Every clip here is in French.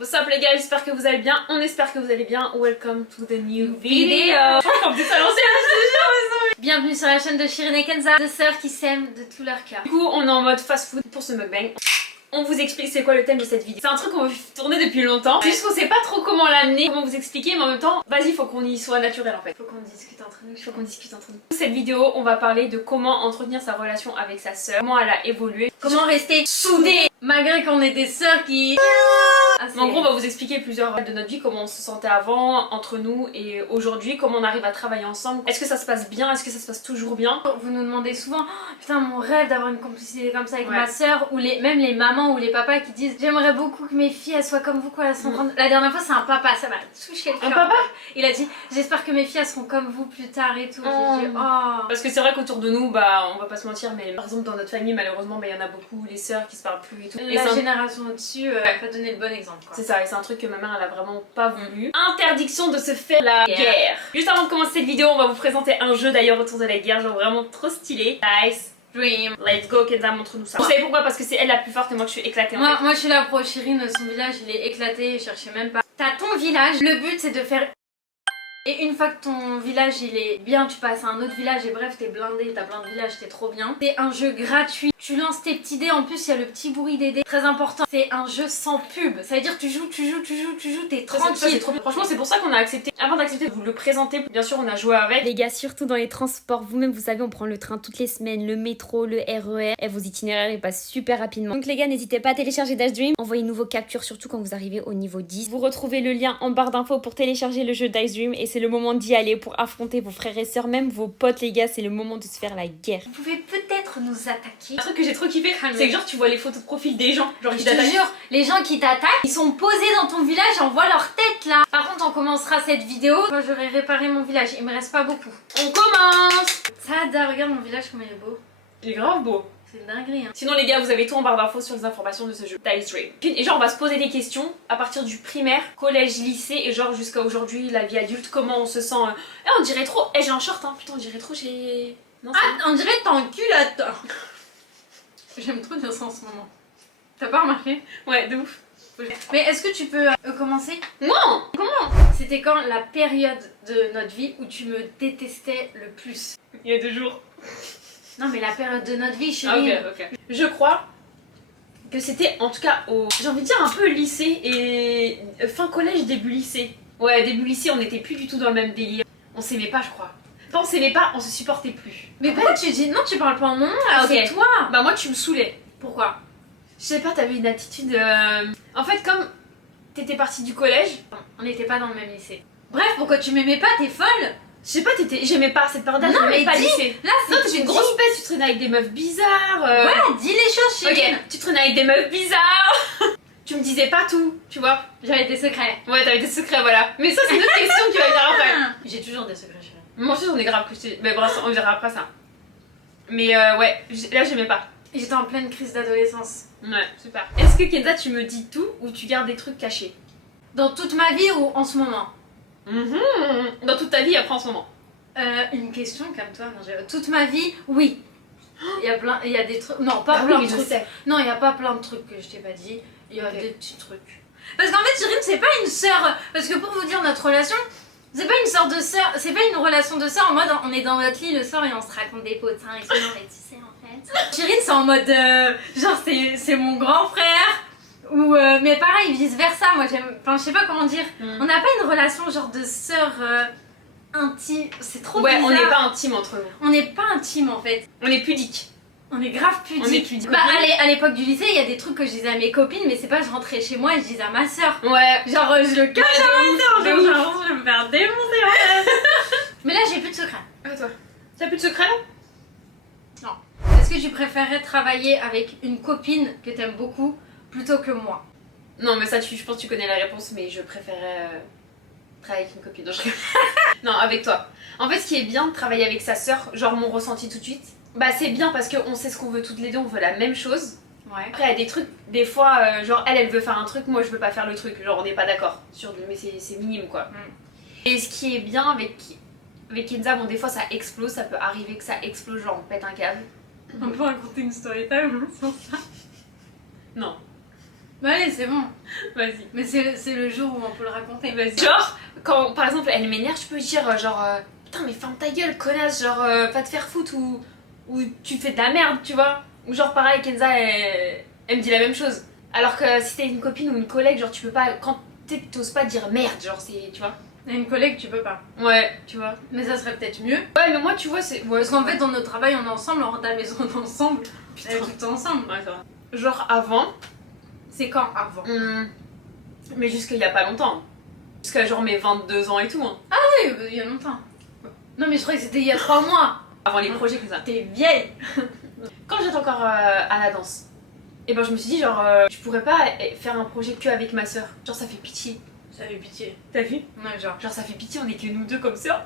What's up les gars, j'espère que vous allez bien, on espère que vous allez bien. Welcome to the new video. Bienvenue sur la chaîne de Shirin et Kenza, deux sœurs qui s'aiment de tout leur cœur. Du coup on est en mode fast food pour ce mukbang. On vous explique c'est quoi le thème de cette vidéo. C'est un truc qu'on veut tourner depuis longtemps. C'est juste qu'on sait pas trop comment l'amener, comment vous expliquer, mais en même temps, vas-y, faut qu'on y soit naturel en fait. Faut qu'on discute entre nous. Faut qu'on discute entre nous. Cette vidéo, on va parler de comment entretenir sa relation avec sa sœur, comment elle a évolué, Comment rester soudés malgré qu'on est des sœurs qui... En gros, on va vous expliquer plusieurs de notre vie, comment on se sentait avant, entre nous et aujourd'hui, comment on arrive à travailler ensemble. Est-ce que ça se passe bien? Est-ce que ça se passe toujours bien? Vous nous demandez souvent, oh, putain, mon rêve d'avoir une complicité comme ça avec ma sœur, ou même les mamans ou les papas qui disent, j'aimerais beaucoup que mes filles elles soient comme vous quand elles sont grandes. La dernière fois, c'est un papa, ça m'a touché le cœur. Un papa? Il a dit, j'espère que mes filles elles seront comme vous plus tard et tout. J'ai dit, oh. Parce que c'est vrai qu'autour de nous, bah, on va pas se mentir, mais par exemple dans notre famille, malheureusement, bah, il y en a beaucoup, les sœurs qui se parlent plus et tout. Et La génération au-dessus a pas donné le bon exemple. C'est ça, et c'est un truc que ma mère elle a vraiment pas voulu. Interdiction de se faire la guerre. Juste avant de commencer cette vidéo, on va vous présenter un jeu d'ailleurs autour de la guerre, genre vraiment trop stylé. Nice. Dream. Let's go, Kenza, montre-nous ça. Vous savez pourquoi? Parce que c'est elle la plus forte et moi je suis éclatée en fait. Moi je suis là pour Shirin, son village il est éclaté, je cherchais même pas. T'as ton village, le but c'est de faire... Et une fois que ton village il est bien, tu passes à un autre village et bref t'es blindé, t'as plein de villages, t'es trop bien. C'est un jeu gratuit, tu lances tes petits dés, en plus il y a le petit bruit des dés, très important. C'est un jeu sans pub, ça veut dire que tu joues, t'es tranquille. Trop... Franchement c'est pour ça qu'on a accepté, avant d'accepter de vous le présenter, bien sûr on a joué avec. Les gars, surtout dans les transports, vous-même vous savez on prend le train toutes les semaines, le métro, le RER, et vos itinéraires ils passent super rapidement. Donc les gars, n'hésitez pas à télécharger Dash Dream, envoyez-nous vos captures surtout quand vous arrivez au niveau 10. Vous retrouvez le lien en barre d'infos pour télécharger le jeu Dash Dream et c'est le moment d'y aller pour affronter vos frères et sœurs, même vos potes les gars, c'est le moment de se faire la guerre. Vous pouvez peut-être nous attaquer. Un truc que j'ai trop kiffé, c'est que genre tu vois les photos de profil des gens, genre qui Je te t'attaquent. jure, les gens qui t'attaquent, ils sont posés dans ton village, on voit leur tête là. Par contre on commencera cette vidéo quand j'aurai réparé mon village, il me reste pas beaucoup. On commence. Tada, regarde mon village comme il est beau. Il est grave beau. C'est une dinguerie hein. Sinon les gars, vous avez tout en barre d'infos sur les informations de ce jeu Dice Dream. Et genre on va se poser des questions à partir du primaire, collège, lycée et genre jusqu'à aujourd'hui, la vie adulte, comment on se sent. On dirait trop. J'ai un short hein, putain on dirait trop j'ai... Non, on dirait que t'es en culotte. J'aime trop dire ça en ce moment. T'as pas remarqué? Ouais, de ouf. Mais est-ce que tu peux commencer? Non. Comment? C'était quand la période de notre vie où tu me détestais le plus? Il y a 2 jours. Non mais la période de notre vie, chérie. Ok. Je crois que c'était en tout cas au... J'ai envie de dire un peu lycée et... fin collège, début lycée. Ouais, début lycée, on n'était plus du tout dans le même délire. On s'aimait pas, je crois. Enfin, on s'aimait pas, on se supportait plus. Mais pourquoi tu dis... Non, tu parles pas en mon nom, Ah, c'est ok. toi. Bah moi, tu me saoulais. Pourquoi? Je sais pas, t'avais une attitude... En fait, comme t'étais partie du collège... On n'était pas dans le même lycée. Bref, pourquoi tu m'aimais pas? T'es folle? Je sais pas, j'aimais pas cette période-là, Non, j'aimais mais pas dis, lycée. Là, Non, t'es une grosse pète, tu traînais avec des meufs bizarres. Ouais, dis les choses, chérie. Ok, tu traînais avec des meufs bizarres. Tu me disais pas tout, tu vois. J'avais des secrets. Ouais, t'avais des secrets, voilà. Mais ça, c'est une autre question qui va venir après. J'ai toujours des secrets, chérie. Moi aussi, j'en ai grave que je t'ai... Mais bref, on verra après ça. Mais ouais, là, j'aimais pas. J'étais en pleine crise d'adolescence. Ouais, super. Est-ce que Kenza, tu me dis tout ou tu gardes des trucs cachés? Dans toute ma vie ou en ce moment? Dans toute ta vie, après en ce moment. Une question comme toi, non, toute ma vie, oui. Il y a des trucs. Non, pas Ah plein oui, de je trucs. sais. Non, il y a pas plein de trucs que je t'ai pas dit. Il y a Ok. des petits trucs. Parce qu'en fait, Shirin, c'est pas une sœur. Parce que pour vous dire notre relation, c'est pas une sorte de sœur. C'est pas une relation de sœur en mode on est dans notre lit le soir et on se raconte des potins et tout. Non, mais tu sais, en fait. Shirin, c'est en mode. Genre, c'est mon grand frère. Ou mais pareil, vice versa. Moi, j'aime. Enfin, je sais pas comment dire. On n'a pas une relation genre de sœur. Intime, c'est trop Ouais, bizarre. on n'est pas intime entre nous. On n'est pas intime en fait. On est pudique. On est grave pudique. On est pudique. Bah à l'époque du lycée, il y a des trucs que je disais à mes copines, mais c'est pas je rentrais chez moi et je disais à ma soeur. Ouais. Genre je le cache à ma soeur, de ouf. genre je vais me faire démonter en fait. Mais là j'ai plus de secret. Ah, toi. T'as plus de secret là? Non. Est-ce que tu préférerais travailler avec une copine que t'aimes beaucoup plutôt que moi? Non, mais ça, je pense que tu connais la réponse, mais je préférais travailler avec une copine. Non, non, avec toi. En fait, ce qui est bien de travailler avec sa sœur, genre mon ressenti tout de suite, bah c'est bien parce qu'on sait ce qu'on veut toutes les deux, on veut la même chose. Ouais. Après, il y a des trucs, des fois, genre elle veut faire un truc, moi je veux pas faire le truc, genre on n'est pas d'accord. Mais c'est minime quoi. Et ce qui est bien avec Kenza, bon, des fois ça explose, ça peut arriver que ça explose, genre on pète un câble. On peut raconter une story time sur ça? Non. Bah allez, c'est bon. Vas-y. Mais c'est le jour où on peut le raconter. Vas-y. Genre, quand par exemple elle m'énerve, je peux dire putain mais ferme ta gueule connasse, genre va te faire foutre ou tu fais de la merde, tu vois. Ou genre pareil, Kenza elle me dit la même chose. Alors que si t'es une copine ou une collègue, genre tu peux pas, quand t'oses pas dire merde, genre c'est, tu vois. Et une collègue, tu peux pas. Ouais, tu vois. Mais ça serait peut-être mieux. Ouais mais moi tu vois c'est... Ouais, Parce qu'en fait, dans notre travail, on est ensemble, on rentre à la maison on est ensemble. On est tout le temps ensemble. Ouais, ça va. Genre avant... C'est quand avant? Mais jusqu'il y a pas longtemps. Jusqu'à genre mes 22 ans et tout. Hein. Oui, il y a longtemps. Non mais je croyais que c'était il y a 3 mois. Avant les projets comme ça. T'es vieille. Quand j'étais encore à la danse, et ben je me suis dit genre je pourrais pas faire un projet que avec ma soeur. Genre ça fait pitié. Ça fait pitié. T'as vu? Ouais, genre. Genre ça fait pitié, on est que nous deux comme ça.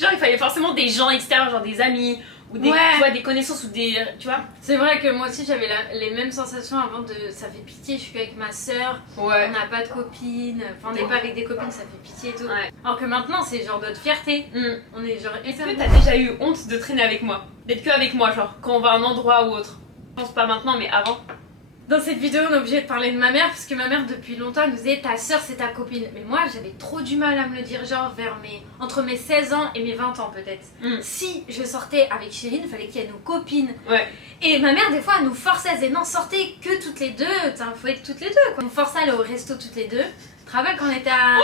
Genre il fallait forcément des gens extérieurs, genre des amis ou des, Ouais. tu vois, des connaissances ou des, tu vois. C'est vrai que moi aussi j'avais les mêmes sensations avant de ça fait pitié, je suis avec ma soeur, Ouais. on n'a pas de copines, enfin on n'est pas avec des copines, ça fait pitié et tout. Ouais. Alors que maintenant c'est genre notre fierté. Mm. On est genre Est-ce hyper que t'as déjà eu honte de traîner avec moi? D'être que avec moi, genre quand on va à un endroit ou autre? Je pense pas maintenant, mais avant. Dans cette vidéo, on est obligé de parler de ma mère parce que ma mère depuis longtemps elle nous disait ta soeur c'est ta copine. Mais moi j'avais trop du mal à me le dire, genre entre mes 16 ans et mes 20 ans peut-être. Mm. Si je sortais avec Chérine, il fallait qu'il y ait nos copines. Ouais. Et ma mère des fois elle nous forçait, elle disait non sortez que toutes les deux, faut être toutes les deux quoi. Elle nous forçait à aller au resto toutes les deux. Tu te rappelles quand on était à... Oh,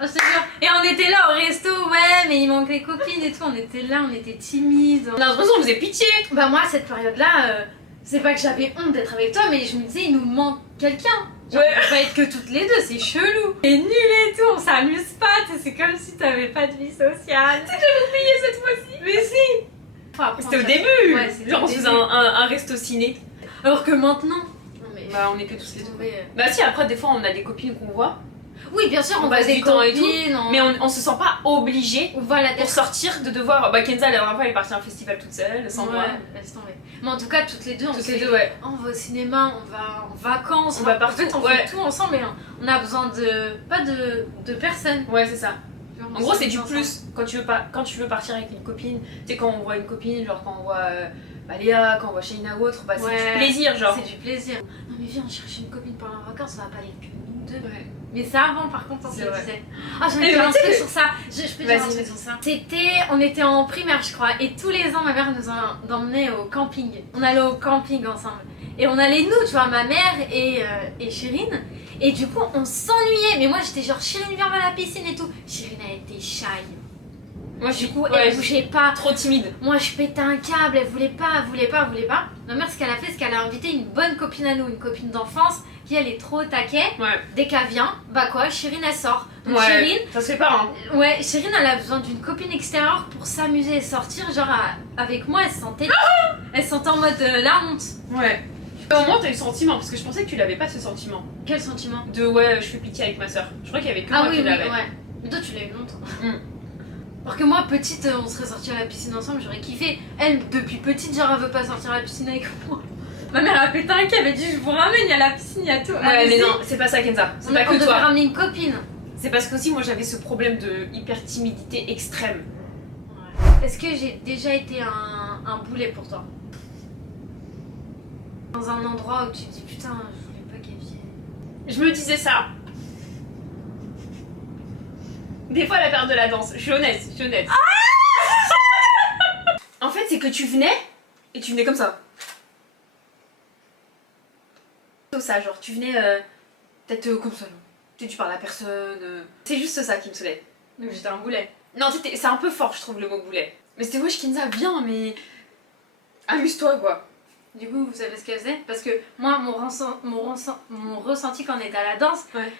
je te jure. Et on était là au resto, ouais mais il manque les copines et tout, on était là, on était timides. On a l'impression qu'on faisait pitié. Bah moi, cette période-là, c'est pas que j'avais honte d'être avec toi, mais je me disais, il nous manque quelqu'un. Genre, Ouais. on peut pas être que toutes les deux, c'est chelou. C'est nul et tout, on s'amuse pas, tu sais, c'est comme si t'avais pas de vie sociale. J'avais oublié cette fois-ci. Mais si. Faut apprendre C'était au ça. début. Ouais, c'était Genre au on se faisait début. un resto ciné. Alors que maintenant... Non mais... Bah on est que tous les deux. Ouais. Bah si, après des fois on a des copines qu'on voit. Oui, bien sûr, On on passe passe des du temps et tout, copines, Mais on se sent pas obligé Voilà, pour d'être... sortir de devoir. Bah Kenza la dernière fois elle est partie à un festival toute seule, sans moi. Ouais, laisse tomber. Mais en tout cas, toutes les deux, on Toutes se les fait- deux, ouais. On va au cinéma, on va en vacances, On va partout, En fait, on ouais. fait tout ensemble, mais on a besoin de... pas de personne. Ouais, c'est ça. Genre, on En gros, c'est s'amuse du ensemble. plus. Quand tu veux partir avec une copine, tu sais, quand on voit une copine, genre quand on voit bah, Léa, quand on voit Shaina ou autre, bah c'est Ouais. du plaisir, genre. C'est du plaisir. Non mais viens, on cherche une copine pendant les vacances, on va pas aller que nous deux. Ouais. Mais ça avant par contre on se C'est le vrai. disait. Ah j'en Et ai mais un tu sais truc que- sur ça. Je peux dire un Vas-y, truc sur ça. On était en primaire je crois et tous les ans ma mère nous emmenait au camping. On allait au camping ensemble. Et on allait nous, tu vois, ma mère et Chérine. Et du coup on s'ennuyait. Mais moi j'étais genre Chérine viens on va à la piscine et tout. Chérine elle était shy. Moi je suis Du coup ouais, elle bougeait pas. trop timide. Moi je pétais un câble, elle voulait pas. Ma mère ce qu'elle a fait c'est qu'elle a invité une bonne copine à nous, une copine d'enfance qui elle est trop au taquet. Ouais. Dès qu'elle vient, bah quoi, Chérine elle sort. Donc Ouais. Chérine, Ça se fait pas, hein. ouais, Chérine elle a besoin d'une copine extérieure pour s'amuser et sortir. Genre avec moi elle se sentait, elle se sentait en mode la honte. Ouais. Au moins t'as eu le sentiment, parce que je pensais que tu l'avais pas ce sentiment. Quel sentiment? De ouais, je fais pitié avec ma soeur. Je crois qu'il y avait que Ah moi oui, qui oui, l'avais. ouais. Mais toi tu l'as eu longtemps. Mm. Alors que moi petite on serait sortis à la piscine ensemble, j'aurais kiffé. Elle depuis petite genre elle veut pas sortir à la piscine avec moi. Ma mère a pété un câble, elle a dit je vous ramène, il y a la piscine, il y a tout. Ouais, Allez-y. mais non, c'est pas ça, Kenza. C'est On pas que devait toi. ramener une copine. C'est parce qu'aussi moi j'avais ce problème de hyper timidité extrême. Est-ce que j'ai déjà été un boulet pour toi? Dans un endroit où tu te dis putain, je voulais pas qu'elle vienne. Je me disais ça. Des fois à la période de la danse, je suis honnête, En fait, c'est que tu venais et tu venais comme ça. Comme ça, genre tu venais peut-être comme ça. Tu parles à personne. C'est juste ça qui me saoulait. Donc j'étais un boulet. Non, c'est un peu fort, je trouve, le mot boulet. Mais c'était wesh, Kenza, viens, mais. Amuse-toi, quoi. Du coup, vous savez ce qu'elle faisait? Parce que moi, mon ressenti quand on était à la danse, Ouais.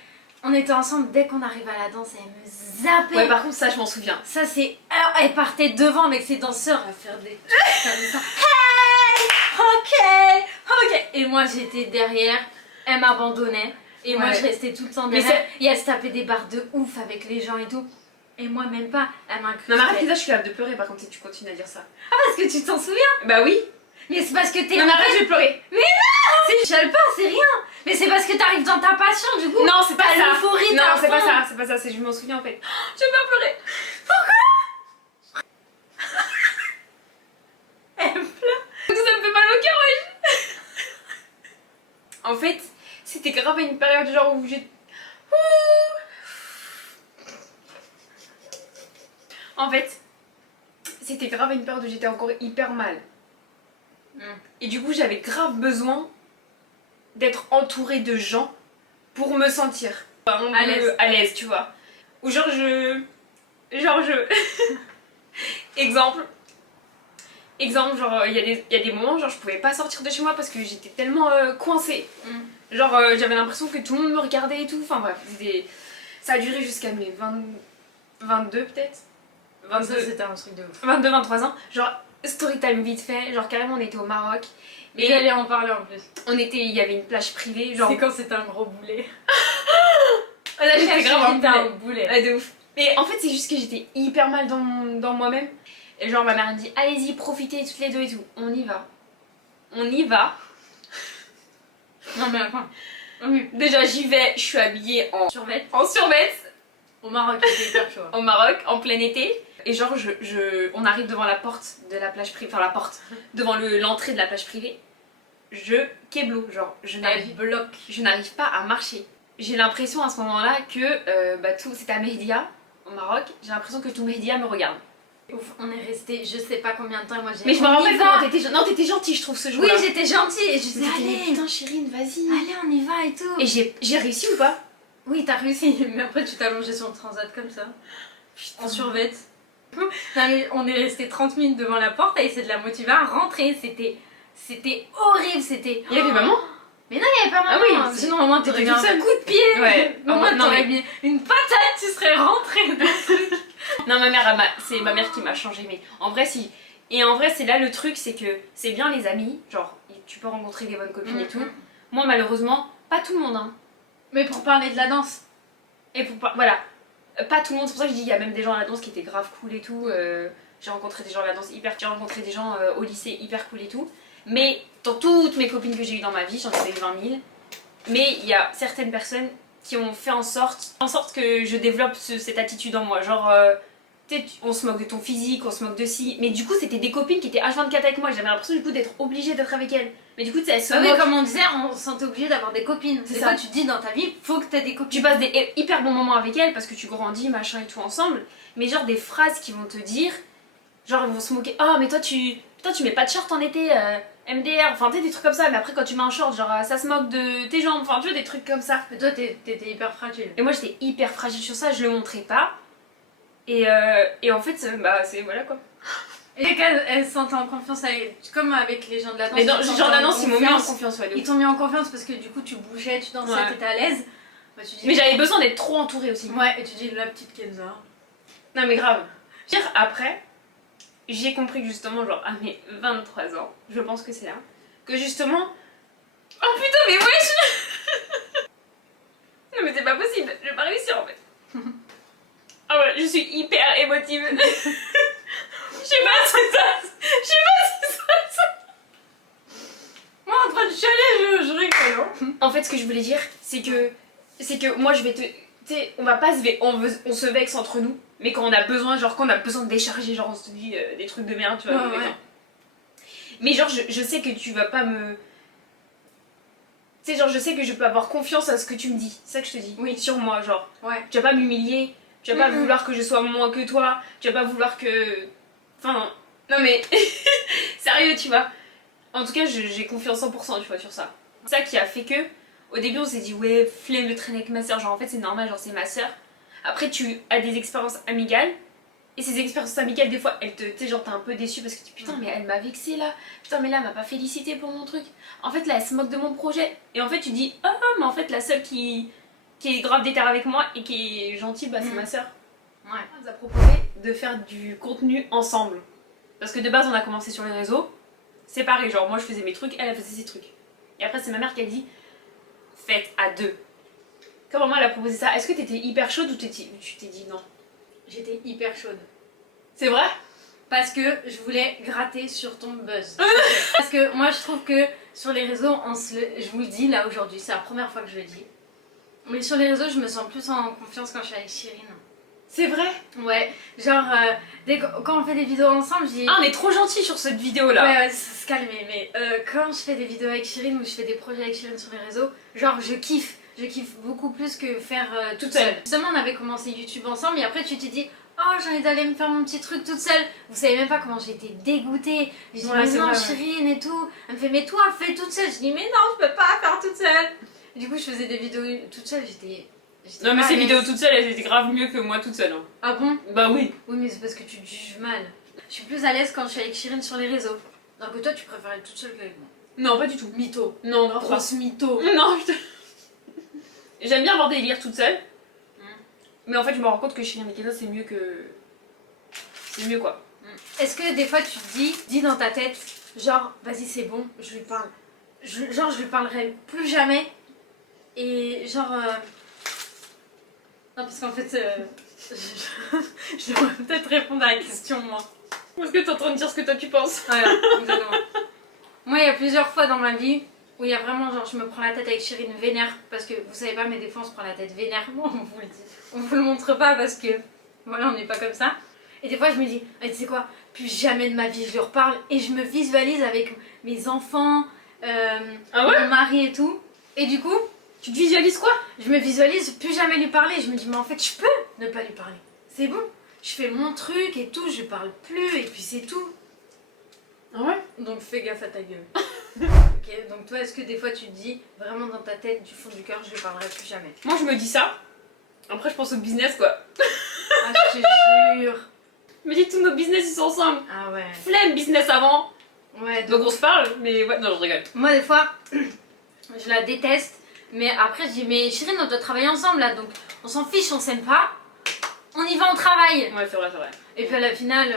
on était ensemble, dès qu'on arrivait à la danse, elle me zappait. Ouais, par contre, ça, je m'en souviens. Ça, c'est. Alors, elle partait devant avec ses danseurs à faire des trucs comme ça. Hey! Ok! Et moi, j'étais derrière, elle m'abandonnait. Et moi, Ouais. je restais tout le temps Mais derrière. Et elle se tapait des barres de ouf avec les gens et tout. Et moi, même pas. Elle Non, m'incrustait. mais arrête, Kenza, je suis capable de pleurer par contre si tu continues à dire ça. Ah, parce que tu t'en souviens? Bah oui. Mais c'est parce que t'es. Non, mais arrête, je vais pleurer. Je chiale pas, c'est rien. Mais c'est parce que t'arrives dans ta passion, du coup. Non, c'est pas T'as ça. l'euphorie, Non, t'as c'est pas fond. ça, c'est pas ça, c'est je m'en souviens en fait. Je vais pas pleurer. Elle pleure. Ça me fait mal au cœur, wesh. grave à une période genre où j'ai... En fait, c'était grave à une période où j'étais encore hyper mal. Et du coup, j'avais grave besoin d'être entourée de gens pour me sentir à l'aise, tu vois. Ou genre je... Exemple, genre il y a des moments genre je pouvais pas sortir de chez moi parce que j'étais tellement coincée. Genre j'avais l'impression que tout le monde me regardait et tout. Enfin bref, ça a duré jusqu'à mes 22 peut-être. 22, ça c'était un truc de ouf. 22-23 ans. Genre story time vite fait, genre carrément on était au Maroc. Et j'allais en parler en plus. Il y avait une plage privée. Genre... C'est quand c'était un gros boulet. Là j'étais grave un boulet. Ah, de ouf. Mais en fait c'est juste que j'étais hyper mal dans moi-même. Et genre ma mère me dit allez-y profitez toutes les deux et tout. On y va. On y va. Non mais enfin. Oui. Déjà j'y vais, je suis habillée en survêt. Au Maroc, c'était hyper chaud. Au Maroc, en plein été. Et genre on arrive devant la porte de la plage privée. Enfin la porte. Devant l'entrée de la plage privée. Je keblo. Genre je n'arrive pas à marcher. J'ai l'impression à ce moment-là que c'était à Mehdia, au Maroc. J'ai l'impression que tout Mehdia me regarde. Ouf, on est resté je sais pas combien de temps et moi j'ai... Mais je me rappelle comment non t'étais gentille je trouve ce jour-là. Oui j'étais gentille et je disais allez putain Chérine vas-y. Allez on y va et tout. Et j'ai réussi ou pas? Oui t'as réussi mais après tu t'es allongée sur le transat comme ça. En survêt. Non mais on est resté 30 minutes devant la porte à essayer de la motiver à rentrer. C'était horrible, c'était... Il y avait maman? Mais non il y avait pas maman. Ah oui, sinon maman t'aurais mis un coup de pied. Ouais. Maman t'aurais mis une patate, tu serais rentrée dans le truc. Non ma mère, c'est ma mère qui m'a changé mais en vrai si. Et en vrai c'est là le truc c'est que c'est bien les amis, genre tu peux rencontrer des bonnes copines et tout. Moi malheureusement, pas tout le monde hein. Mais pour parler de la danse. Et voilà, pas tout le monde, c'est pour ça que je dis il y a même des gens à la danse qui étaient grave cool et tout. J'ai rencontré des gens à la danse j'ai rencontré des gens au lycée hyper cool et tout. Mais dans toutes mes copines que j'ai eues dans ma vie, j'en ai eu 20 000. Mais il y a certaines personnes qui ont fait en sorte que je développe cette attitude en moi. Genre, on se moque de ton physique, on se moque de ci. Mais du coup, c'était des copines qui étaient H24 avec moi. J'avais l'impression du coup d'être obligée d'être avec elles. Mais du coup, elles se moquent. Oui, comme on disait, on se sentait obligé d'avoir des copines. C'est ça, tu te dis dans ta vie, faut que t'aies des copines. Tu passes des hyper bons moments avec elles parce que tu grandis, machin et tout ensemble. Mais genre des phrases qui vont te dire, genre ils vont se moquer. Oh, mais toi tu mets pas de short en été, MDR. Enfin, tu sais, des trucs comme ça. Mais après, quand tu mets un short, genre ça se moque de tes jambes. Enfin, tu vois, des trucs comme ça. Mais toi, t'étais hyper fragile. Et moi, j'étais hyper fragile sur ça. Je le montrais pas. Et en fait, c'est voilà quoi. Et qu'elles se sentent en confiance comme avec les gens de la danse. Les gens de la danse, ils m'ont mis en confiance, ouais. Ils t'ont mis en confiance parce que du coup, tu bougeais, tu dansais, t'étais à l'aise. Bah, mais j'avais besoin d'être trop entourée aussi. Ouais, et tu dis la petite Kenza. Non, mais grave. Pire, après, j'ai compris que justement, genre à mes 23 ans, je pense que c'est là, que justement. Oh putain, mais wesh. Non, mais c'est pas possible, je vais pas réussir en fait. Ah ouais, je suis hyper émotive. Je sais pas si ça. Moi en train de chialer, je rigole. En fait, ce que je voulais dire, c'est que moi je vais te. Tu sais, on va pas on se vexe entre nous, mais quand on a besoin, genre quand on a besoin de décharger, genre on se dit des trucs de merde, tu vois. Ouais. Mais genre, je sais que tu vas pas me. Tu sais, genre, je sais que je peux avoir confiance à ce que tu me dis. C'est ça que je te dis. Oui. Sur moi, genre. Ouais. Tu vas pas m'humilier. Tu vas pas vouloir que je sois moins que toi. Tu vas pas vouloir que. Enfin, non mais. Sérieux, tu vois. En tout cas, j'ai confiance 100%, tu vois, sur ça. C'est ça qui a fait que. Au début, on s'est dit, ouais, flemme de traîner avec ma soeur. Genre, en fait, c'est normal, genre, c'est ma soeur. Après, tu as des expériences amicales. Et ces expériences amicales, des fois, elles te. Tu sais, genre, t'es un peu déçu parce que tu dis, putain, mais elle m'a vexée là. Putain, mais là, elle m'a pas félicité pour mon truc. En fait, là, elle se moque de mon projet. Et en fait, tu dis, ah, mais en fait, la seule qui est grave déterre avec moi et qui est gentille, bah, c'est ma soeur. Ouais. Elle nous a proposé de faire du contenu ensemble. Parce que de base, on a commencé sur les réseaux. C'est pareil, genre, moi, je faisais mes trucs, elle faisait ses trucs. Et après, c'est ma mère qui a dit, faites à deux. Comment moi, elle a proposé ça? Est-ce que t'étais hyper chaude ou tu t'es dit non? J'étais hyper chaude. C'est vrai? Parce que je voulais gratter sur ton buzz. Parce que moi je trouve que sur les réseaux, je vous le dis là aujourd'hui, c'est la première fois que je le dis. Mais sur les réseaux, je me sens plus en confiance quand je suis avec Chérine. C'est vrai? Ouais, genre, quand on fait des vidéos ensemble, j'ai... Ah, on est trop gentils sur cette vidéo là. Ouais, ça se calme, mais quand je fais des vidéos avec Chirine ou je fais des projets avec Chirine sur les réseaux, genre je kiffe beaucoup plus que faire toute seule. Justement, on avait commencé YouTube ensemble et après tu t'es dit, oh j'ai envie d'aller me faire mon petit truc toute seule. Vous savez même pas comment j'étais dégoûtée. J'ai dit, mais non, Chirine et tout. Elle me fait, mais toi fais toute seule. Je dis, mais non, je peux pas faire toute seule. Et du coup, je faisais des vidéos toute seule, j'étais non, mais ces vidéos toutes seules, elles étaient grave mieux que moi toute seule. Hein. Ah bon? Bah oui. Oui, mais c'est parce que tu te juges mal. Je suis plus à l'aise quand je suis avec Chirine sur les réseaux. Alors que toi, tu préfères être toute seule qu'avec moi. Non, pas du tout. Mytho. Non, grosse mytho. Non, j'aime bien avoir des délires toute seule. Mais en fait, je me rends compte que Chirine et Kenza, c'est mieux que. C'est mieux quoi. Est-ce que des fois, tu te dis dans ta tête, genre, vas-y, c'est bon, je lui parle. Genre, je lui parlerai plus jamais. Et genre. Non, parce qu'en fait, je devrais peut-être répondre à la question, moi. Parce que t'es en train de dire ce que toi tu penses. Voilà, exactement. Moi, il y a plusieurs fois dans ma vie où il y a vraiment, genre, je me prends la tête avec Chirine vénère. Parce que vous savez pas, mais des fois, on se prend la tête vénère. Bon, on vous le dit. On vous le montre pas parce que, voilà, on n'est pas comme ça. Et des fois, je me dis, ah, tu sais quoi, plus jamais de ma vie, je lui reparle. Et je me visualise avec mes enfants, mon mari et tout. Et du coup. Tu te visualises quoi? Je me visualise plus jamais lui parler. Je me dis, mais en fait, je peux ne pas lui parler. C'est bon. Je fais mon truc et tout, je parle plus et puis c'est tout. Ah ouais? Donc fais gaffe à ta gueule. Ok, donc toi, est-ce que des fois tu te dis, vraiment dans ta tête, du fond du cœur, je lui parlerai plus jamais? Moi, je me dis ça. Après, je pense au business quoi. Ah, je te jure. Je me dis, tous nos business ils sont ensemble. Ah ouais. Flemme business avant. Ouais, donc on se parle, mais ouais, non, je rigole. Moi, des fois, je la déteste. Mais après, je dis, mais Chirine, on doit travailler ensemble là, donc on s'en fiche, on s'aime pas. On y va, on travaille. Ouais, c'est vrai, c'est vrai. Et puis à la finale.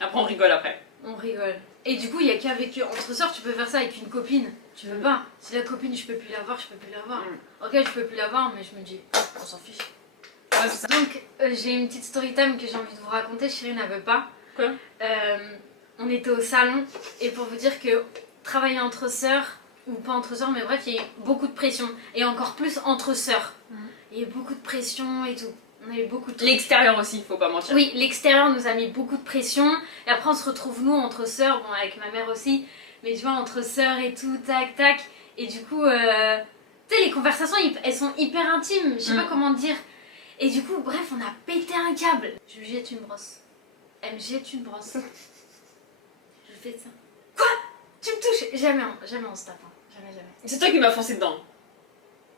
Après, on rigole après. On rigole. Et du coup, il y a qu'avec entre sœurs, tu peux faire ça avec une copine. Tu veux pas. Si la copine, je peux plus la voir, je peux plus la voir. Ok, je peux plus la voir, mais je me dis, on s'en fiche. Ouais, c'est ça. Donc, j'ai une petite story time que j'ai envie de vous raconter. Chirine ne veut pas. Quoi? On était au salon, et pour vous dire que travailler entre sœurs, ou pas entre sœurs, mais bref, il y a eu beaucoup de pression. Et encore plus entre sœurs. Il y a eu beaucoup de pression et tout. On a eu beaucoup de... L'extérieur aussi, faut pas mentir. Oui, l'extérieur nous a mis beaucoup de pression. Et après, on se retrouve, nous, entre sœurs, bon, avec ma mère aussi, mais tu vois, entre sœurs et tout, tac, tac. Et du coup, tu sais, les conversations, elles sont hyper intimes. Je sais pas comment dire. Et du coup, bref, on a pété un câble. Je lui jette une brosse. Elle me jette une brosse. Je fais ça. Quoi? Tu me touches? Jamais on se tape. Hein. Jamais. C'est toi qui m'as foncé dedans.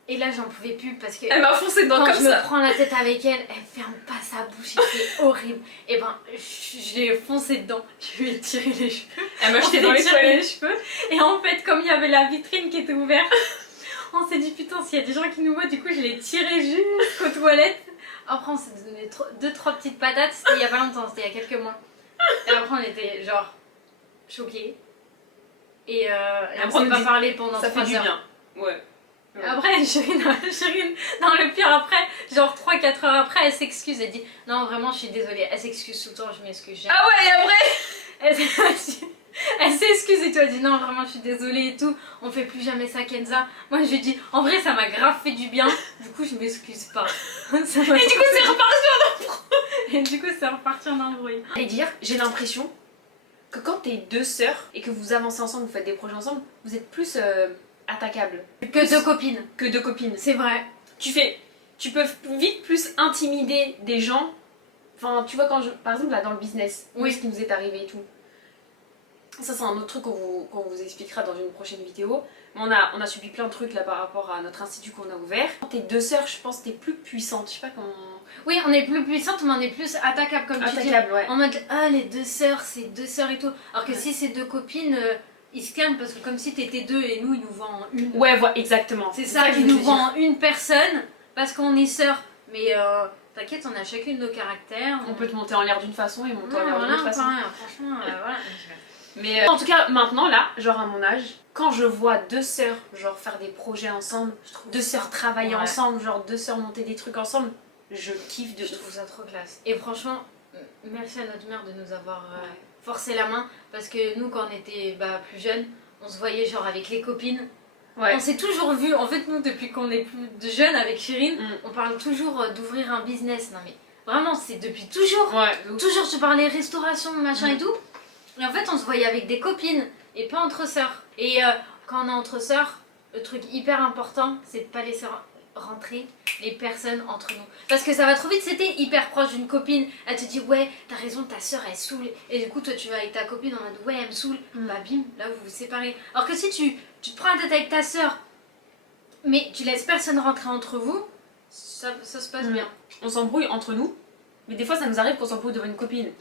Et là, j'en pouvais plus parce que. Elle m'a foncé dedans comme ça. Quand je me prends la tête avec elle, elle ferme pas sa bouche et c'est horrible. Et ben, je l'ai foncé dedans. Je lui ai tiré les cheveux. Elle m'a jeté dans les cheveux. Et en fait, comme il y avait la vitrine qui était ouverte, on s'est dit putain, s'il y a des gens qui nous voient, du coup, je l'ai tiré jusqu'aux toilettes. Après, on s'est donné 2-3 petites patates. C'était il y a pas longtemps, c'était il y a quelques mois. Et après, on était genre choqués. Et on s'est pas parlé pendant 3 heures. Ça fait du bien. Ouais. Après, Chirine, non, le pire après, genre 3-4 heures après, elle s'excuse, elle dit non, vraiment, je suis désolée. Elle s'excuse tout le temps, je m'excuse jamais. Ah ouais, et après elle s'excuse et toi, elle dit non, vraiment, je suis désolée et tout. On fait plus jamais ça, Kenza. Moi, je lui dis en vrai, ça m'a grave fait du bien. Du coup, je m'excuse pas. Et du coup, c'est reparti en embrouille. Et dire, j'ai l'impression que quand t'es deux sœurs et que vous avancez ensemble, vous faites des projets ensemble, vous êtes plus attaquables. Que deux copines. Que deux copines. C'est vrai. Tu peux vite plus intimider des gens. Enfin, tu vois, par exemple, là, dans le business, ce qui nous est arrivé et tout. Ça, c'est un autre truc qu'on vous expliquera dans une prochaine vidéo. Mais on a subi plein de trucs là par rapport à notre institut qu'on a ouvert. Quand t'es deux sœurs, je pense que t'es plus puissante. Je sais pas comment... Oui, on est plus puissante, mais on est plus attaquable, comme tu dis. Ouais. En mode, ah, les deux sœurs, c'est deux sœurs et tout. Alors que si c'est deux copines, ils se calment parce que comme si t'étais deux et nous, ils nous voient en une. Ouais, exactement. C'est ça, ils nous voient en une personne parce qu'on est sœurs. Mais t'inquiète, on a chacune nos caractères. On peut te monter en l'air d'une façon et monter en l'air d'une autre façon. Franchement, voilà. Mais en tout cas, maintenant, là, genre à mon âge, quand je vois deux sœurs, genre faire des projets ensemble, deux sœurs travailler ensemble, genre deux sœurs monter des trucs ensemble, je kiffe de ouf. Je trouve ça trop classe. Et franchement, merci à notre mère de nous avoir forcé la main. Parce que nous, quand on était plus jeunes, on se voyait genre avec les copines. Ouais. On s'est toujours vu, en fait, nous, depuis qu'on est plus jeunes avec Chirine, on parle toujours d'ouvrir un business. Non mais Vraiment, c'est depuis toujours. Ouais. Toujours, je parlais restauration, machin et tout. Et en fait, on se voyait avec des copines et pas entre sœurs. Et quand on est entre sœurs, le truc hyper important, c'est de pas laisser rentrer les personnes entre nous. Parce que ça va trop vite, c'était hyper proche d'une copine. Elle te dit, ouais, t'as raison, ta sœur, elle saoule. Et du coup, toi, tu vas avec ta copine en mode, ouais, elle me saoule. Bah, bim, là, vous vous séparez. Alors que si tu te prends la tête avec ta sœur, mais tu laisses personne rentrer entre vous, ça se passe bien. On s'embrouille entre nous, mais des fois, ça nous arrive qu'on s'embrouille devant une copine.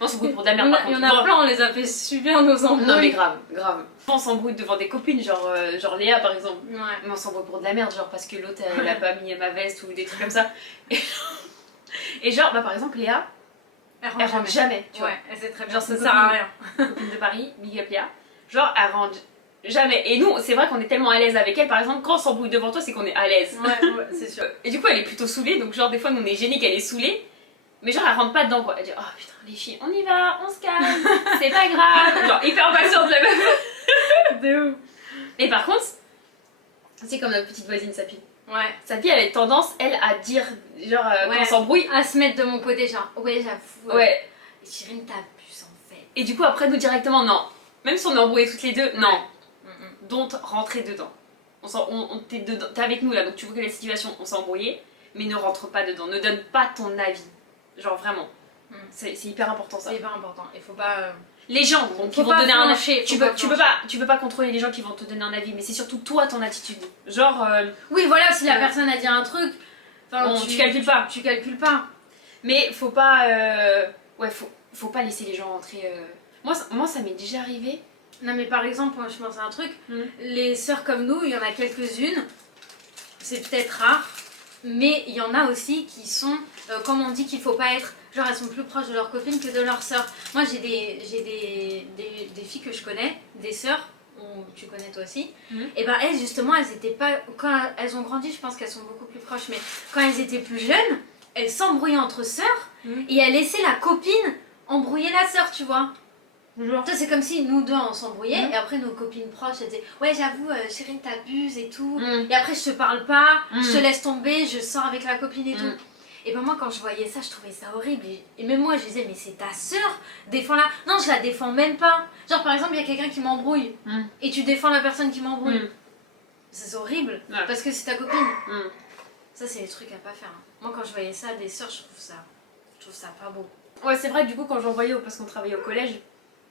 On s'embrouille pour de la merde, par contre. Il y en a plein, on les a fait subir nos embrouilles. Non mais grave. On s'embrouille devant des copines, genre Léa par exemple. Ouais. Mais on s'embrouille pour de la merde, genre parce que l'autre elle a pas mis ma veste ou des trucs comme ça. Et genre, bah par exemple Léa, elle rentre jamais, tu vois. Ouais, elle sait très bien, Genre, ça c'est sert à rien. Copine de Paris, big up Léa. Genre elle rentre jamais. Et nous, c'est vrai qu'on est tellement à l'aise avec elle, par exemple, quand on s'embrouille devant toi, c'est qu'on est à l'aise. Ouais, c'est sûr. Et du coup, elle est plutôt saoulée, donc genre des fois, nous on est gênés qu'elle est saoulée. Mais genre, elle rentre pas dedans quoi. Elle dit, oh putain, les filles, on y va, on se calme, c'est pas grave. Genre, hyper patiente la meuf. De ouf. Et par contre, c'est comme notre petite voisine Sapi. Ouais. Sapi, elle a tendance, elle, à dire, genre, quand Ouais. on s'embrouille. À se mettre de mon côté, genre, ouais, j'avoue. Ouais. Chirine, t'abuses en fait. Et du coup, après, nous directement, non. Même si on est embrouillés toutes les deux, non. Mm-mm. Donc, rentrer dedans. T'es avec nous là, donc tu vois que la situation, on s'est embrouillé, mais ne rentre pas dedans. Ne donne pas ton avis. Genre, vraiment. C'est hyper important ça. C'est hyper important. Il faut pas. Les gens qui Faut vont pas te donner un flancher, avis. faut Tu peux pas contrôler les gens qui vont te donner un avis, mais c'est surtout toi, ton attitude. Genre, Oui, voilà, si la personne a dit un truc, enfin, tu calcules pas. Tu calcules pas. Mais faut pas. Ouais, faut pas laisser les gens rentrer. Moi, ça m'est déjà arrivé. Non, mais par exemple, moi, je pense à un truc. Mm. Les sœurs comme nous, il y en a quelques-unes. C'est peut-être rare. Mais il y en a aussi qui sont, comme on dit qu'il faut pas être, genre elles sont plus proches de leurs copines que de leurs sœurs. Moi j'ai des filles que je connais, des sœurs, tu connais toi aussi, et ben elles justement, elles étaient pas, quand elles ont grandi, je pense qu'elles sont beaucoup plus proches, mais quand elles étaient plus jeunes, elles s'embrouillaient entre sœurs et elles laissaient la copine embrouiller la sœur, tu vois. Genre. Toi, c'est comme si nous deux on s'embrouillait et après nos copines proches elles disaient ouais j'avoue Chérine t'abuses et tout et après je te parle pas, je te laisse tomber, je sors avec la copine et tout. Et ben moi quand je voyais ça je trouvais ça horrible et même moi je disais mais c'est ta sœur, défends-la. Non je la défends même pas. Genre par exemple il y a quelqu'un qui m'embrouille et tu défends la personne qui m'embrouille. C'est horrible parce que c'est ta copine. Ça c'est des trucs à pas faire. Moi quand je voyais ça des sœurs je trouve ça pas beau. Ouais, c'est vrai, du coup, quand j'en voyais, parce qu'on travaillait au collège,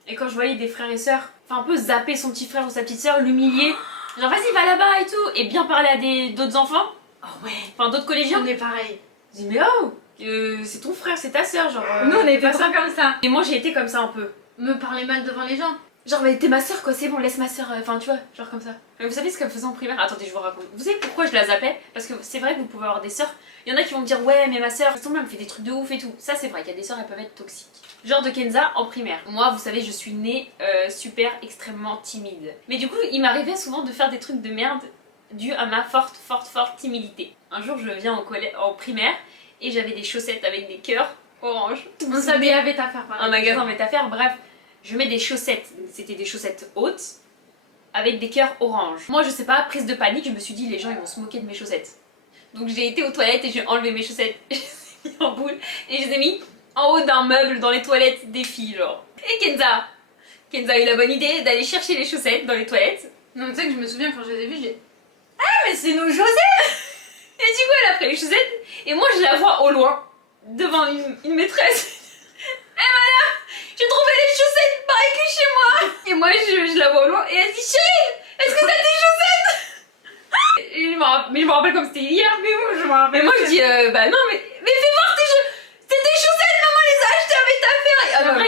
et quand je voyais des frères et sœurs, enfin un peu zapper son petit frère ou sa petite sœur, l'humilier, genre vas-y, va là-bas et tout, et bien parler à d'autres enfants, Oh ouais, enfin d'autres collégiens. on est pareil. Je dis, mais oh, c'est ton frère, c'est ta sœur, genre. Nous on était pas pas comme ça. Et moi, j'ai été comme ça un peu. Me parler mal devant les gens. Genre, mais t'es ma sœur quoi, c'est bon, laisse ma sœur, enfin tu vois, genre comme ça. Mais vous savez ce qu'elle faisait en primaire? Attendez, je vous raconte. Vous savez pourquoi je la zappais? Parce que c'est vrai que vous pouvez avoir des sœurs. Il y en a qui vont me dire, ouais, mais ma sœur, elle me fait des trucs de ouf et tout. Ça, c'est vrai qu'il y a des sœurs, elles peuvent être toxiques. Genre de Kenza en primaire. Moi, vous savez, je suis née super extrêmement timide. Mais du coup, il m'arrivait souvent de faire des trucs de merde dû à ma forte timidité. Un jour, je viens en primaire et j'avais des chaussettes avec des cœurs orange. On s'habillait avec ta faire par Un magasin Métaphère, bref. Je mets des chaussettes, c'était des chaussettes hautes, avec des cœurs orange. Moi je sais pas, prise de panique, je me suis dit les gens ils vont se moquer de mes chaussettes. Donc j'ai été aux toilettes et j'ai enlevé mes chaussettes, je les ai mis en boule et je les ai mis en haut d'un meuble dans les toilettes des filles genre. Et Kenza a eu la bonne idée d'aller chercher les chaussettes dans les toilettes. Non mais tu sais que je me souviens quand je les ai vues, j'ai ah mais c'est nos chaussettes. Et du coup elle a pris les chaussettes et moi je la vois au loin, devant une maîtresse. Et voilà, j'ai trouvé les chaussettes pareilles que chez moi. Et moi je la vois au loin et elle dit chérie, est-ce que t'as des chaussettes? Et mais je me rappelle comme c'était hier. Mais bon, je me rappelle. Mais moi je dis bah non mais fais voir tes chaussettes. C'était des chaussettes, maman les a achetées avec ta affaire. Et après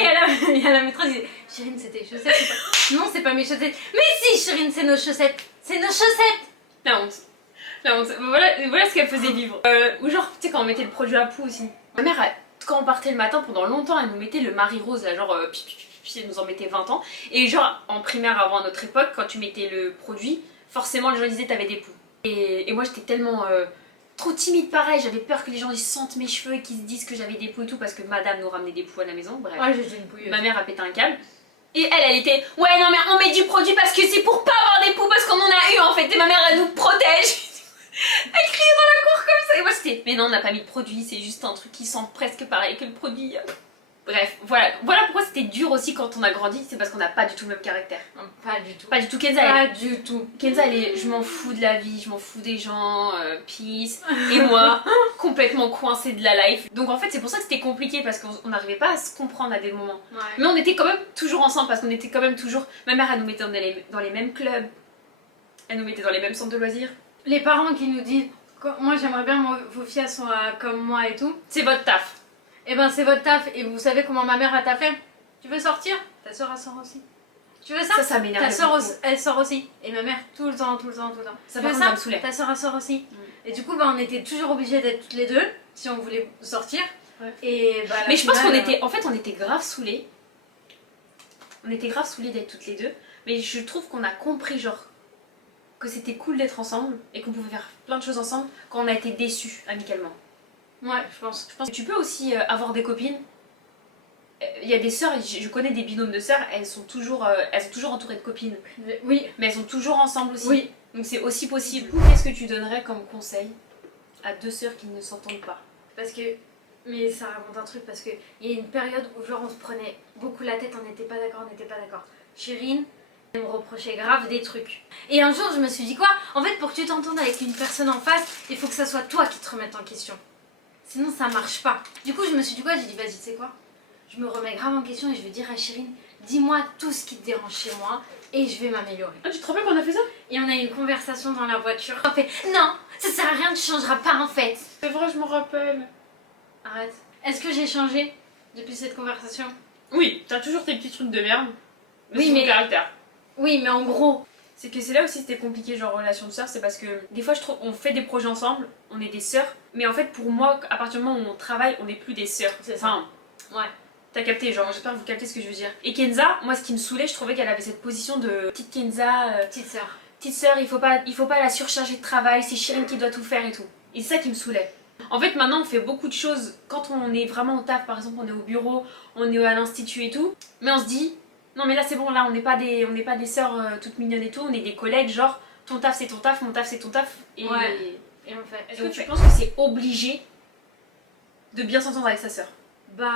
il y a la maîtresse qui dit Chérine c'est tes chaussettes c'est pas... Non c'est pas mes chaussettes. Mais si Chérine c'est nos chaussettes. C'est nos chaussettes. La honte. La honte. Voilà ce qu'elle faisait vivre. Ou genre tu sais quand on mettait le produit à poux aussi. Ma mère quand on partait le matin, pendant longtemps, elle nous mettait le Marie Rose, là, genre, elle nous en mettait 20 ans. Et genre, en primaire, avant notre époque, quand tu mettais le produit, forcément, les gens disaient t'avais des poux. Et moi, j'étais tellement trop timide, pareil, j'avais peur que les gens ils sentent mes cheveux et qu'ils se disent que j'avais des poux et tout, parce que madame nous ramenait des poux à la maison, bref. Ouais, j'étais une pouilleuse. Ma mère a pété un câble. Et elle était, ouais, non, mais on met du produit parce que c'est pour pas avoir des poux, parce qu'on en a eu, en fait, et ma mère, elle nous protège. Elle criait dans la cour comme ça. Et moi c'est... Mais non, on n'a pas mis de produit, c'est juste un truc qui sent presque pareil que le produit. Bref, voilà pourquoi c'était dur aussi quand on a grandi, c'est parce qu'on n'a pas du tout le même caractère. Pas du tout. Pas du tout, Kenza. Pas du tout. Kenza, elle est, je m'en fous de la vie, je m'en fous des gens, peace. Et moi, complètement coincée de la life. Donc en fait, c'est pour ça que c'était compliqué parce qu'on n'arrivait pas à se comprendre à des moments. Ouais. Mais on était quand même toujours ensemble parce qu'on était quand même toujours. Ma mère, elle nous mettait dans les mêmes clubs, elle nous mettait dans les mêmes centres de loisirs. Les parents qui nous disent, moi j'aimerais bien vos filles soient comme moi et tout. C'est votre taf. Et ben c'est votre taf. Et vous savez comment ma mère a taffé? Tu veux sortir? Ta soeur elle sort aussi. Tu veux ça? Ça m'énerve. Ta soeur elle sort aussi. Et ma mère tout le temps. Ça, tu veux ça me saoulait. Ta soeur elle sort aussi. Et du coup bah, on était toujours obligés d'être toutes les deux si on voulait sortir. Ouais. Et bah, mais je pense qu'on était, en fait on était grave saoulés. On était grave saoulés d'être toutes les deux. Mais je trouve qu'on a compris genre que c'était cool d'être ensemble et qu'on pouvait faire plein de choses ensemble quand on a été déçus amicalement. Ouais, je pense. Je pense que tu peux aussi avoir des copines. Il y a des sœurs, je connais des binômes de sœurs, elles sont toujours entourées de copines. Oui. Mais elles sont toujours ensemble aussi. Oui. Donc c'est aussi possible. Qu'est-ce que tu donnerais comme conseil à deux sœurs qui ne s'entendent pas? Parce que, mais ça raconte un truc, parce qu'il y a une période où genre on se prenait beaucoup la tête, on n'était pas d'accord. Chérine, elle me reprochait grave des trucs. Et un jour je me suis dit quoi? En fait pour que tu t'entendes avec une personne en face, il faut que ça soit toi qui te remettes en question. Sinon ça marche pas. Du coup je me suis dit quoi? J'ai dit vas-y tu sais quoi? Je me remets grave en question et je vais dire à Chérine, dis-moi tout ce qui te dérange chez moi et je vais m'améliorer. Ah, tu te rappelles qu'on a fait ça? Et on a eu une conversation dans la voiture. On fait non, ça sert à rien, tu changeras pas en fait. C'est vrai, je m'en rappelle. Arrête. Est-ce que j'ai changé depuis cette conversation? Oui, t'as toujours tes petits trucs de merde. Oui, c'est mais- ton caractère. Oui mais en gros. C'est que c'est là aussi c'était compliqué genre relation de sœurs, c'est parce que des fois je trouve on fait des projets ensemble, on est des sœurs, mais en fait pour moi à partir du moment où on travaille on n'est plus des sœurs. C'est ça. Enfin, Ouais. t'as capté, genre j'espère que vous captez ce que je veux dire. Et Kenza, moi ce qui me saoulait, je trouvais qu'elle avait cette position de petite Kenza, Petite sœur. petite sœur, il faut pas la surcharger de travail, c'est Chérine qui doit tout faire et tout. Et c'est ça qui me saoulait. En fait maintenant on fait beaucoup de choses quand on est vraiment au taf, par exemple on est au bureau, on est à l'institut et tout, mais on se dit non mais là c'est bon, là on n'est pas des sœurs toutes mignonnes et tout, on est des collègues, genre ton taf c'est ton taf, mon taf c'est ton taf. Et, Ouais. Et on fait. est-ce que tu penses que c'est obligé de bien s'entendre avec sa sœur? Bah.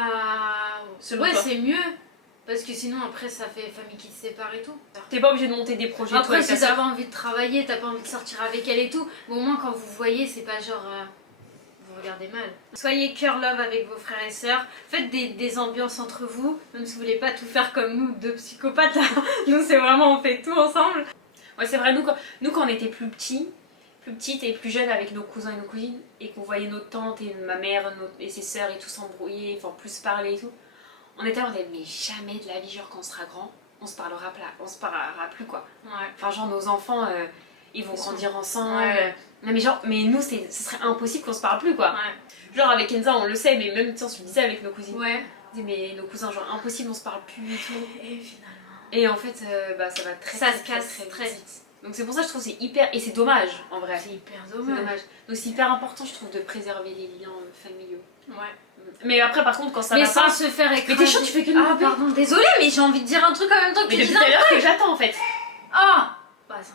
Selon ouais, toi. c'est mieux. Parce que sinon, après, ça fait famille qui se sépare et tout. T'es pas obligé de monter des projets toi Après, avec ta si t'as sœur. pas envie de travailler, t'as pas envie de sortir avec elle et tout, mais au moins quand vous voyez, c'est pas genre. Vous regardez mal. Soyez cœur love avec vos frères et sœurs. Faites des ambiances entre vous, même si vous voulez pas tout faire comme nous, deux psychopathes. Nous, c'est vraiment, on fait tout ensemble. Ouais c'est vrai, nous quand on était plus petites et plus jeunes avec nos cousins et nos cousines, et qu'on voyait nos tantes et ma mère et ses sœurs et tout s'embrouiller, enfin plus parler et tout, on était mais jamais de la vie, genre quand on sera grand, on se parlera plus quoi. Ouais. Enfin genre nos enfants, ils vont Ils sont- grandir ensemble. Ouais. Non mais genre, mais nous ce serait impossible qu'on se parle plus quoi. Ouais. Genre avec Kenza on le sait, mais même si on se le disait avec nos cousines. Ouais. On disait, mais nos cousins genre impossible, on se parle plus et tout. Et finalement. Et en fait bah ça va Ça se casse très vite. Donc c'est pour ça que je trouve que c'est hyper, et c'est dommage en vrai. C'est hyper C'est dommage. dommage. Donc c'est hyper important je trouve de préserver les liens familiaux. Ouais. Mais après par contre quand ça Mais va sans pas... se faire écraser. Mais t'es chiant, tu fais que nous Ah couper. pardon, désolée, mais j'ai envie de dire un truc en même temps que Mais tu depuis dis tout à un l'heure truc. que j'attends en fait. Ah bah ça.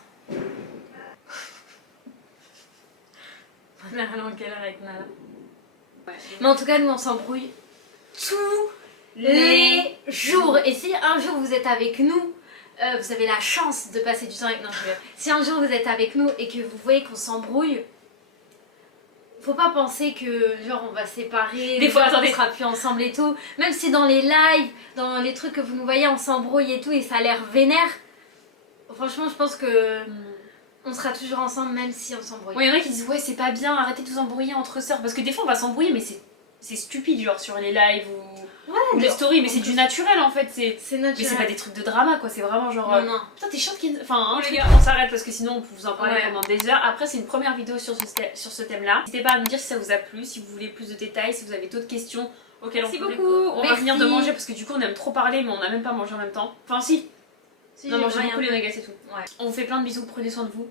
On a rien en quelle heure avec Nala. Mais en tout cas, nous on s'embrouille tous les jours. Et si un jour vous êtes avec nous, vous avez la chance de passer du temps avec nous. Si un jour vous êtes avec nous et que vous voyez qu'on s'embrouille, faut pas penser que genre on va se séparer, Des fois, on attendez. sera plus ensemble et tout. Même si dans les lives, dans les trucs que vous nous voyez, on s'embrouille et tout et ça a l'air vénère. Franchement, je pense que on sera toujours ensemble même si on s'embrouille. Ouais, il y en a qui disent ouais c'est pas bien, arrêtez de vous embrouiller entre sœurs. Parce que des fois on va s'embrouiller mais c'est stupide genre sur les lives ou les stories, mais c'est du naturel en fait. C'est Mais naturel. c'est pas des trucs de drama quoi, c'est vraiment genre... Non, non. Putain t'es chiante Kenza. Enfin Oh, un les truc, gars. on s'arrête parce que sinon on peut vous en parler Ouais. pendant des heures. Après c'est une première vidéo sur ce thème là. N'hésitez pas à me dire si ça vous a plu, si vous voulez plus de détails, si vous avez d'autres questions auxquelles Merci on peut... beaucoup. On va Merci. venir de manger parce que du coup on aime trop parler mais on a même pas mangé en même temps. Enfin si, Si, on a mangé rien. beaucoup les nuggets et tout. Ouais. On vous fait plein de bisous, prenez soin de vous.